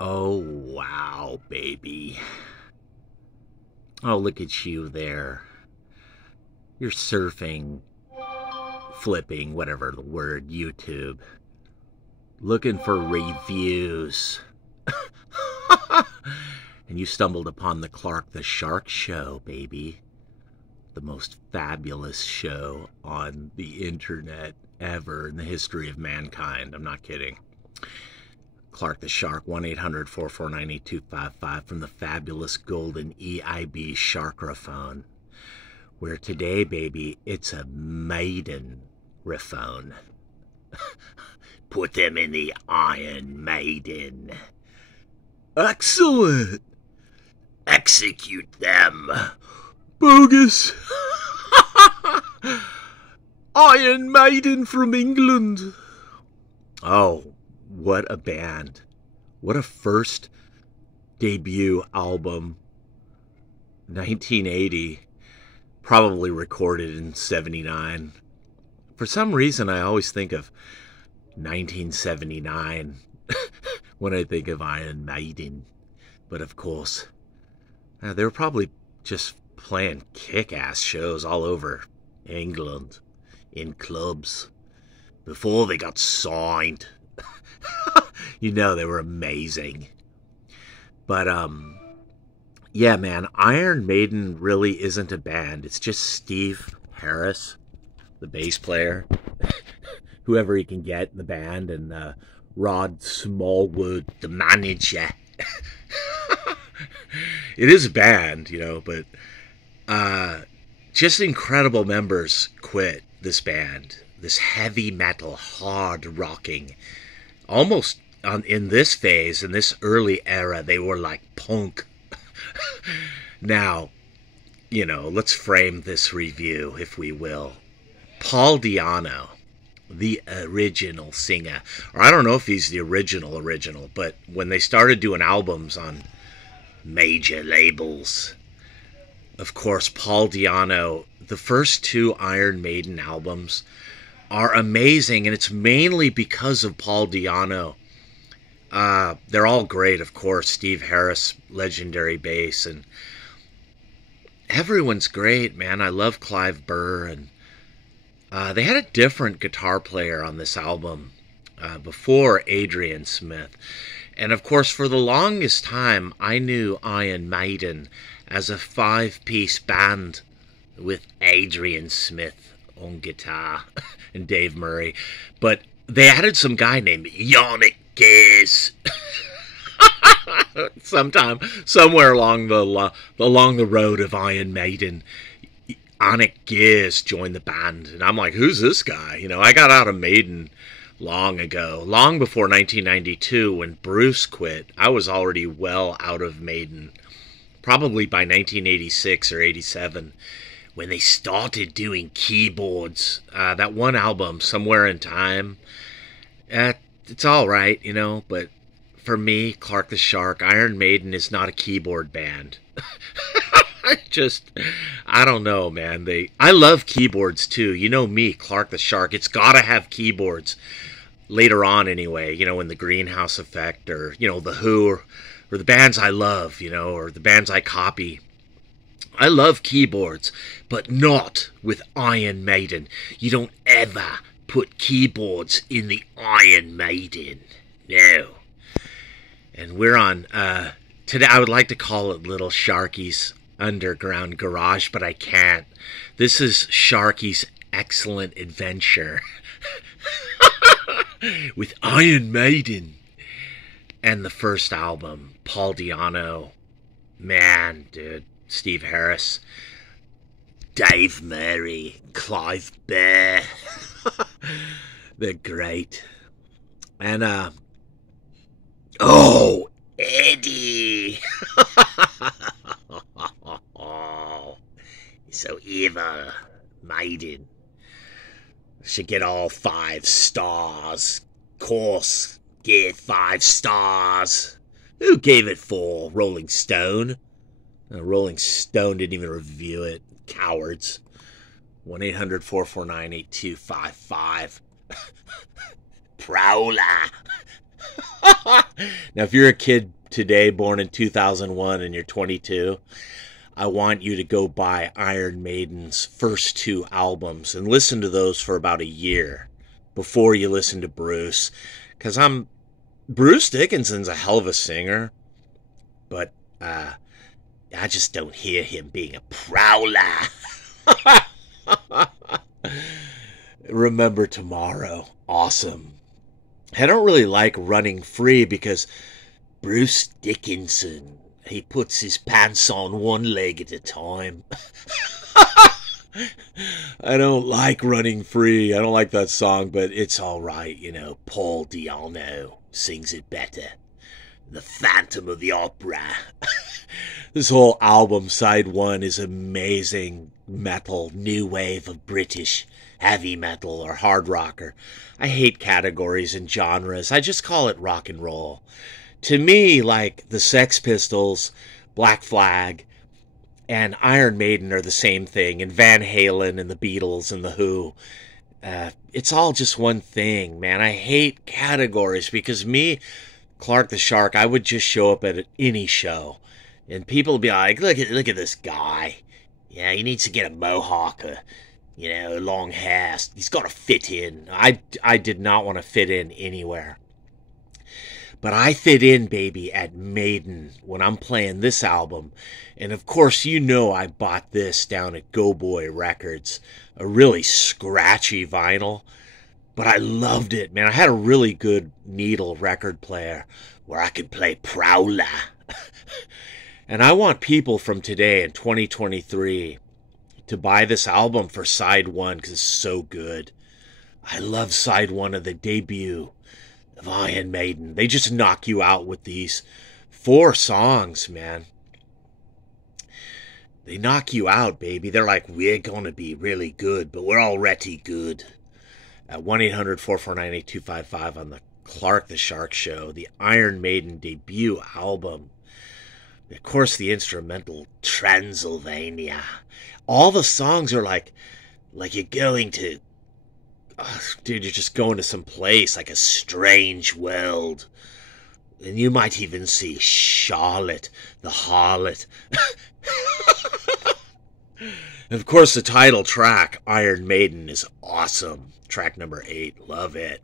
Oh, wow, baby. Oh, look at you there. You're surfing, flipping, whatever the word, YouTube, looking for reviews. And you stumbled upon the Clark the Shark show, baby. The most fabulous show on the internet ever in the history of mankind. I'm not kidding. Clark the Shark, 1-800-449-8255 from the fabulous golden EIB Sharkraphone, where today, baby, it's a Maiden raphone. Put them in the Iron Maiden. Excellent. Execute them. Bogus. Iron Maiden from England. Oh, what a band. What a first debut album. 1980. Probably recorded in 79. For some reason, I always think of 1979 when I think of Iron Maiden. But of course, they were probably just playing kick-ass shows all over England in clubs before they got signed. You know, they were amazing. But yeah, man, Iron Maiden really isn't a band. It's just Steve Harris, the bass player, whoever he can get in the band, and Rod Smallwood, the manager. It is a band, you know, but just incredible members quit this band. This heavy metal, hard rocking. Almost in this phase, in this early era, they were like punk. Now, you know, let's frame this review, if we will. Paul Di'Anno, the original singer, or I don't know if he's the original, but when they started doing albums on major labels, of course, Paul Di'Anno, the first two Iron Maiden albums are amazing, and it's mainly because of Paul Di'Anno. They're all great, of course. Steve Harris, legendary bass, and everyone's great, man. I love Clive Burr, and they had a different guitar player on this album before Adrian Smith. And of course, for the longest time, I knew Iron Maiden as a five-piece band with Adrian Smith on guitar and Dave Murray. But they added some guy named Yannick Gers. Somewhere along the road of Iron Maiden, Yannick Gers joined the band, and I'm like, who's this guy? You know, I got out of Maiden long ago, long before 1992 when Bruce quit. I was already well out of Maiden, probably by 1986 or 87, when they started doing keyboards. That one album, Somewhere in Time, it's all right, you know, but for me, Clark the Shark, Iron Maiden is not a keyboard band. I don't know, man. I love keyboards too. You know me, Clark the Shark. It's gotta have keyboards. Later on, anyway, you know, in the Greenhouse Effect, or, you know, The Who, or the bands I love, you know, or the bands I copy. I love keyboards, but not with Iron Maiden. You don't ever put keyboards in the Iron Maiden. No. And we're on, today I would like to call it Little Sharky's Underground Garage, but I can't. This is Sharky's Excellent Adventure with Iron Maiden. And the first album, Paul Di'Anno. Man, dude. Steve Harris. Dave Murray. Clive Burr. They're great. And, oh, Eddie. So evil. Maiden should get all 5 stars. Course, give 5 stars. Who gave it 4? Rolling Stone. Rolling Stone didn't even review it. Cowards. 1-800-449-8255. Prowler. Now, if you're a kid today born in 2001 and you're 22, I want you to go buy Iron Maiden's first 2 albums and listen to those for about a year before you listen to Bruce. Because Bruce Dickinson's a hell of a singer, but I just don't hear him being a prowler. Remember Tomorrow. Awesome. I don't really like Running Free because Bruce Dickinson, he puts his pants on one leg at a time. I don't like Running Free. I don't like that song, but it's all right, you know. Paul Di'Anno sings it better. The Phantom of the Opera. This whole album, side 1, is amazing metal, new wave of British heavy metal or hard rocker. I hate categories and genres. I just call it rock and roll. To me, like the Sex Pistols, Black Flag, and Iron Maiden are the same thing, and Van Halen and the Beatles and the Who. It's all just one thing, man. I hate categories because me, Clark the Shark, I would just show up at any show, and people would be like, look at this guy. Yeah, he needs to get a mohawk, you know, long hair. He's got to fit in. I did not want to fit in anywhere. But I fit in, baby, at Maiden when I'm playing this album. And of course, you know I bought this down at Go Boy Records. A really scratchy vinyl. But I loved it, man. I had a really good needle record player where I could play Prowler. And I want people from today in 2023 to buy this album for side 1 because it's so good. I love side 1 of the debut of Iron Maiden. They just knock you out with these 4 songs, man. They knock you out, baby. They're like, we're gonna be really good, but we're already good. At 1-800-449-8255 on the Clark the Shark Show, the Iron Maiden debut album. Of course, the instrumental Transylvania. All the songs are like you're going to, dude, you're just going to some place, like a strange world. And you might even see Charlotte, the harlot. And of course, the title track, Iron Maiden, is awesome. Track number 8, love it.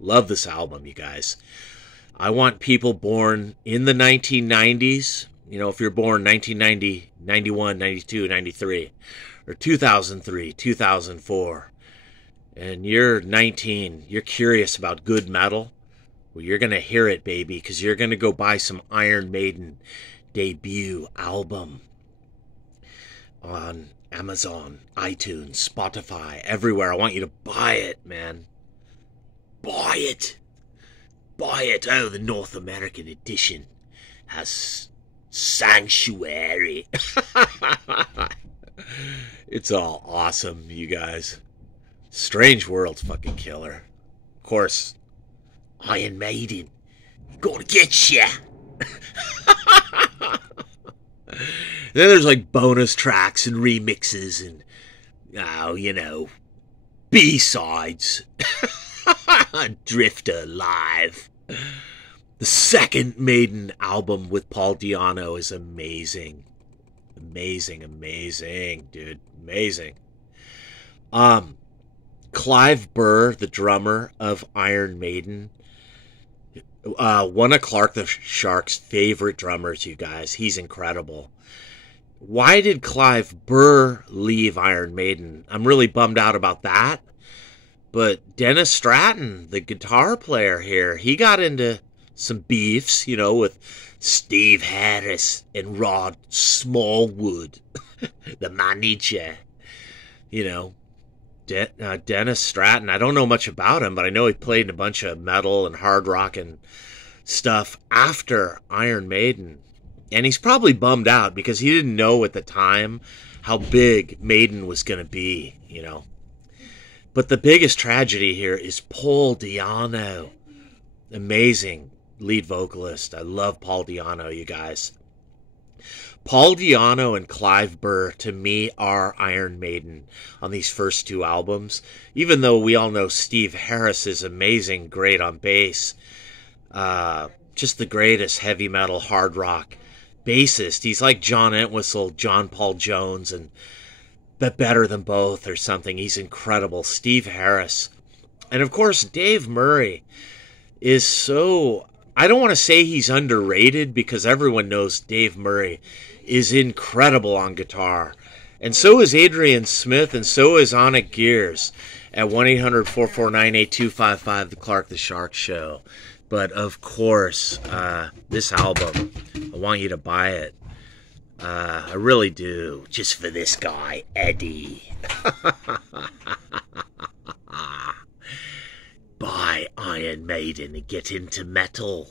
Love this album, you guys. I want people born in the 1990s, you know, if you're born 1990, 91, 92, 93, or 2003, 2004, and you're 19, you're curious about good metal, well, you're going to hear it, baby, because you're going to go buy some Iron Maiden debut album on Amazon, iTunes, Spotify, everywhere. I want you to buy it, man. Buy it. Buy it. Oh, the North American edition has Sanctuary. It's all awesome, you guys. Strange World's fucking killer. Of course, Iron Maiden, gonna get ya. Then there's like bonus tracks and remixes and, oh, you know, B-sides. Drifter Live. The second Maiden album with Paul Di'Anno is amazing. Amazing, amazing, dude. Amazing. Clive Burr, the drummer of Iron Maiden, one of Clark the Shark's favorite drummers, you guys. He's incredible. Why did Clive Burr leave Iron Maiden? I'm really bummed out about that. But Dennis Stratton, the guitar player here, he got into some beefs, you know, with Steve Harris and Rod Smallwood, the manager. You know, Dennis Stratton, I don't know much about him, but I know he played in a bunch of metal and hard rock and stuff after Iron Maiden. And he's probably bummed out because he didn't know at the time how big Maiden was going to be, you know. But the biggest tragedy here is Paul Di'Anno. Amazing lead vocalist. I love Paul Di'Anno, you guys. Paul Di'Anno and Clive Burr, to me, are Iron Maiden on these first two albums. Even though we all know Steve Harris is amazing, great on bass. Just the greatest heavy metal, hard rock bassist. He's like John Entwistle, John Paul Jones, and but better than both or something. He's incredible. Steve Harris. And of course, Dave Murray is so... I don't want to say he's underrated because everyone knows Dave Murray is incredible on guitar. And so is Adrian Smith, and so is Onic Gears at 1-800-449-8255, The Clark the Shark Show. But of course, this album, I want you to buy it. I really do. Just for this guy, Eddie. Buy Iron Maiden and get into metal.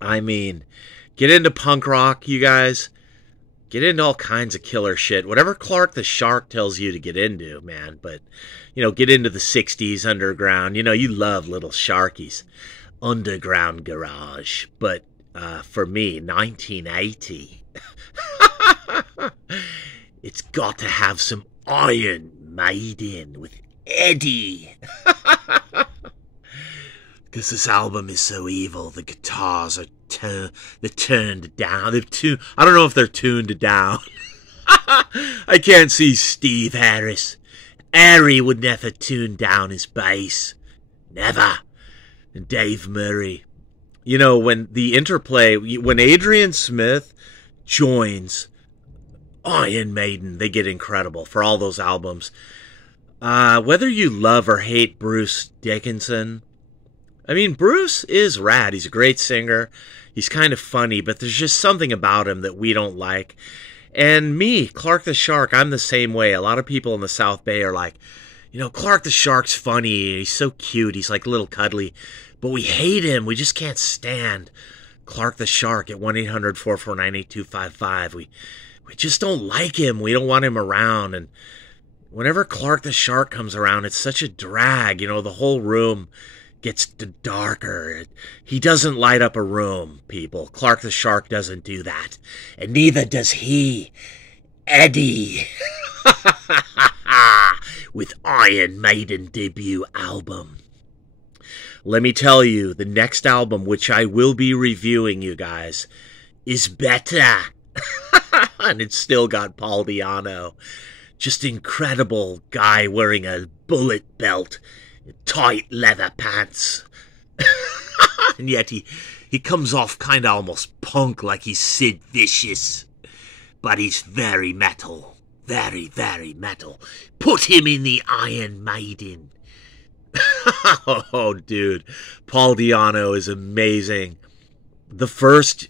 I mean, get into punk rock, you guys. Get into all kinds of killer shit. Whatever Clark the Shark tells you to get into, man. But, you know, get into the 60s underground. You know, you love little Sharkies. Underground garage. But for me, 1980. It's got to have some Iron Maiden with Eddie. Because this album is so evil. The guitars are turned down. I don't know if they're tuned down. I can't see Steve Harris. Harry would never tune down his bass. Never. And Dave Murray. You know, when the interplay, when Adrian Smith joins Iron Maiden, they get incredible for all those albums. Whether you love or hate Bruce Dickinson, I mean, Bruce is rad. He's a great singer. He's kind of funny, but there's just something about him that we don't like. And me, Clark the Shark, I'm the same way. A lot of people in the South Bay are like, you know, Clark the Shark's funny. He's so cute. He's like a little cuddly. But we hate him. We just can't stand Clark the Shark at 1-800-449-8255. We just don't like him. We don't want him around. And whenever Clark the Shark comes around, it's such a drag. You know, the whole room gets darker. He doesn't light up a room, people. Clark the Shark doesn't do that. And neither does he. Eddie. With Iron Maiden debut album. Let me tell you, the next album, which I will be reviewing, you guys, is better. And it's still got Paul Di'Anno. Just incredible guy wearing a bullet belt, tight leather pants. And yet he comes off kind of almost punk, like he's Sid Vicious. But he's very metal. Very, very metal. Put him in the Iron Maiden. Oh, dude. Paul Di'Anno is amazing. The first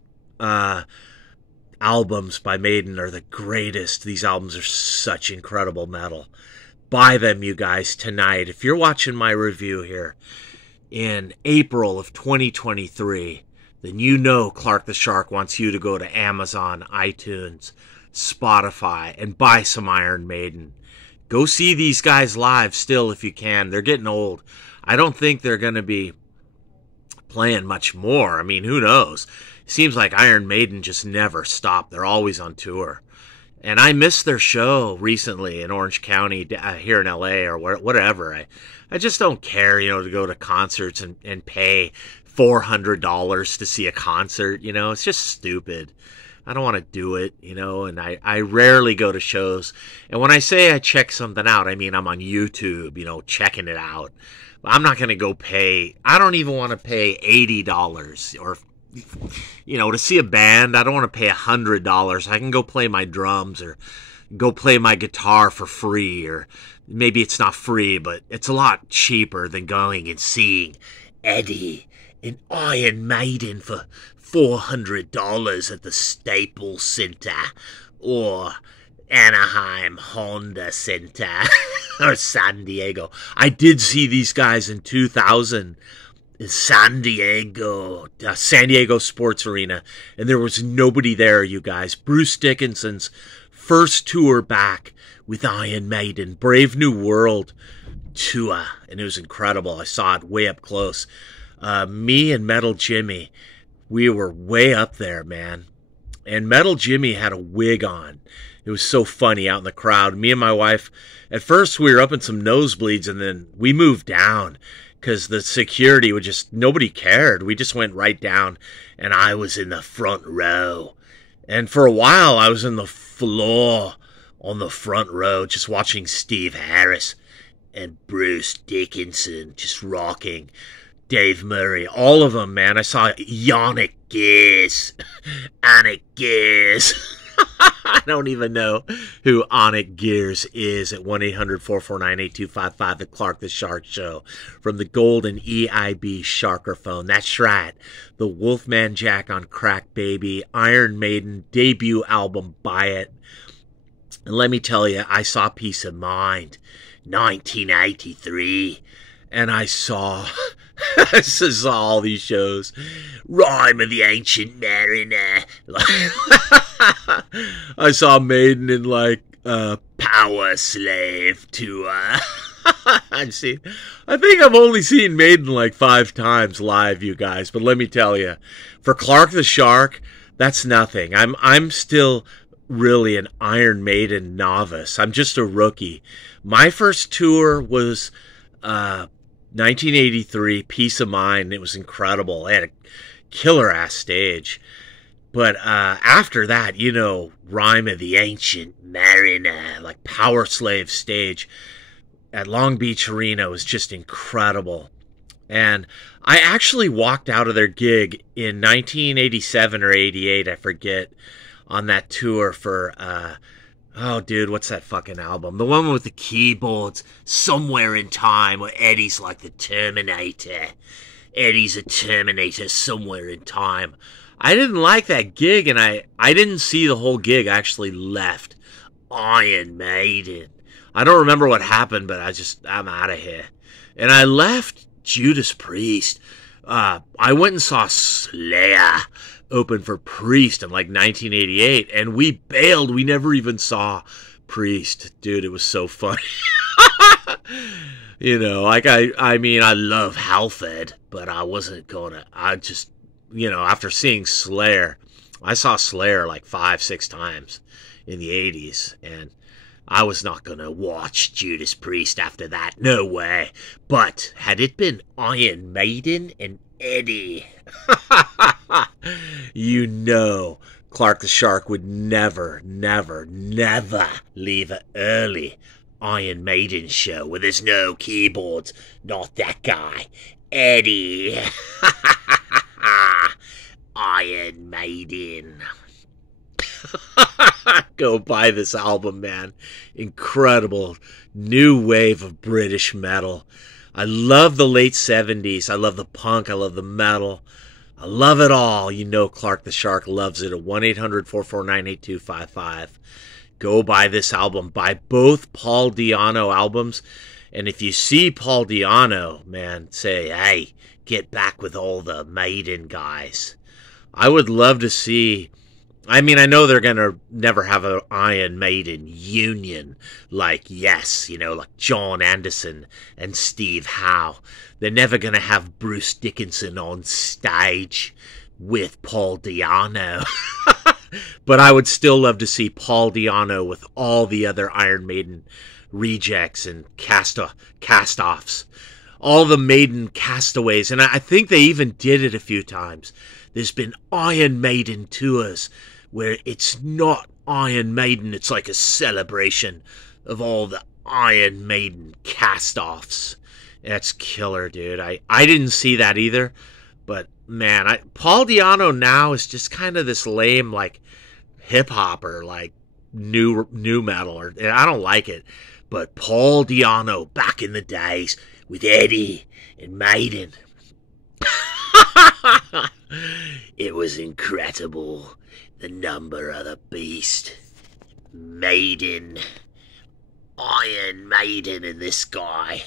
albums by Maiden are the greatest. These albums are such incredible metal. Buy them, you guys, tonight. If you're watching my review here in April of 2023, then you know Clark the Shark wants you to go to Amazon, iTunes, Spotify, and buy some Iron Maiden. Go see these guys live still if you can. They're getting old. I don't think they're going to be playing much more. I mean, who knows? It seems like Iron Maiden just never stop. They're always on tour. And I missed their show recently in Orange County, here in LA or whatever. I just don't care, you know, to go to concerts and pay $400 to see a concert. You know, it's just stupid. I don't want to do it, you know, and I rarely go to shows. And when I say I check something out, I mean I'm on YouTube, you know, checking it out. I'm not going to go pay, I don't even want to pay $80 or, you know, to see a band. I don't want to pay $100. I can go play my drums or go play my guitar for free, or maybe it's not free, but it's a lot cheaper than going and seeing Eddie and Iron Maiden for $400 at the Staples Center or Anaheim Honda Center or San Diego. I did see these guys in 2000 in San Diego Sports Arena, and there was nobody there, you guys. Bruce Dickinson's first tour back with Iron Maiden, Brave New World tour, and it was incredible. I saw it way up close. Me and Metal Jimmy, we were way up there, man. And Metal Jimmy had a wig on. It was so funny out in the crowd. Me and my wife, at first we were up in some nosebleeds, and then we moved down because the security would just, nobody cared. We just went right down, and I was in the front row. And for a while, I was in the floor on the front row, just watching Steve Harris and Bruce Dickinson just rocking. Dave Murray, all of them, man. I saw Yannick Gears. Yannick Gears. I don't even know who Yannick Gears is at 1-800-449-8255, the Clark the Shark Show, from the golden EIB Sharkerphone. That's right. The Wolfman Jack on Crack Baby, Iron Maiden, debut album, Buy It. And let me tell you, I saw Peace of Mind, 1983. And I saw all these shows. Rhyme of the Ancient Mariner. I saw Maiden in like Power Slave tour. I think I've only seen Maiden like 5 times live, you guys. But let me tell you, for Clark the Shark, that's nothing. I'm still really an Iron Maiden novice. I'm just a rookie. My first tour was 1983, Peace of Mind. It was incredible. It had a killer-ass stage. But after that, you know, Rhyme of the Ancient Mariner, like Power Slave stage at Long Beach Arena was just incredible. And I actually walked out of their gig in 1987 or 88, I forget, on that tour for... oh, dude, what's that fucking album? The one with the keyboards, Somewhere in Time, where Eddie's like the Terminator. Eddie's a Terminator somewhere in time. I didn't like that gig, and I didn't see the whole gig. I actually left Iron Maiden. I don't remember what happened, but I'm out of here. And I left Judas Priest. I went and saw Slayer open for Priest in like 1988, and we bailed. We never even saw Priest. Dude, it was so funny. You know, like I mean, I love Halford, but I wasn't gonna, you know, after seeing Slayer, I saw Slayer like 5-6 times in the 80s, and I was not gonna watch Judas Priest after that. No way. But had it been Iron Maiden and Eddie, you know, Clark the Shark would never, never, never leave an early Iron Maiden show where there's no keyboards. Not that guy. Eddie. Iron Maiden. Go buy this album, man. Incredible new wave of British metal. I love the late 70s. I love the punk. I love the metal. I love it all. You know Clark the Shark loves it at 1-800-449-8255. Go buy this album. Buy both Paul Di'Anno albums. And if you see Paul Di'Anno, man, say, hey, get back with all the Maiden guys. I would love to see... I mean, I know they're going to never have an Iron Maiden union like Yes, you know, like John Anderson and Steve Howe. They're never going to have Bruce Dickinson on stage with Paul Di'Anno. But I would still love to see Paul Di'Anno with all the other Iron Maiden rejects and cast-offs. All the Maiden castaways. And I think they even did it a few times. There's been Iron Maiden tours where it's not Iron Maiden, it's like a celebration of all the Iron Maiden cast-offs. That's killer, dude. I didn't see that either, but man, Paul Di'Anno now is just kind of this lame, like, hip-hopper, like, new metal, or I don't like it, but Paul Di'Anno back in the days with Eddie and Maiden. It was incredible. The number of the beast. Maiden. Iron Maiden and this guy.